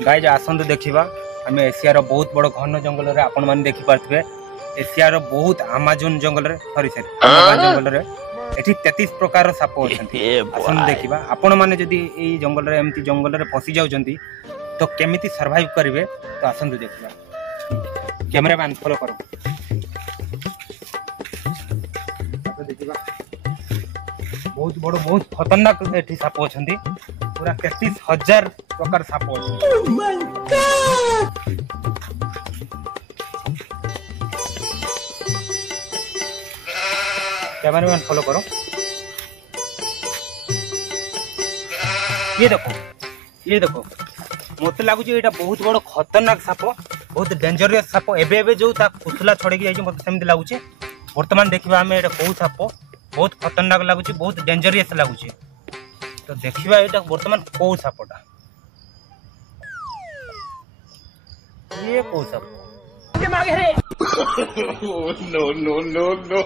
Guys आसतु देखा आम एशियार बहुत बड़ घन जंगल रे आपण मैंने देखी पार्थे एशियार बहुत आमाजोन जंगल सॉरी जंगल रे एठी 33 प्रकार साप अच्छा आसतु देखा आपण मैंने जदि जंगल एमती जंगल रे फसी जाउछंती तो केमिति सर्वाइव करेंगे तो आसतु देखा कैमरामैन फॉलो करो देखा बहुत बड़ बहुत खतरनाक एठी साप अच्छा पूरा 33,000 प्रकार साप कैमरामैन फॉलो करो ये देखो मत लगुच ये बहुत बड़ खतरनाक साप बहुत डेंजरियस साप एबे जो कुसला छड़े मत सेमती लगुच बर्तमान देखा आम कौ साप बहुत खतरनाक लगुच बहुत डेंजरियस लगुच तो देखा ये बर्तमान कौ सापटा ये कौ shop no, no, no, no.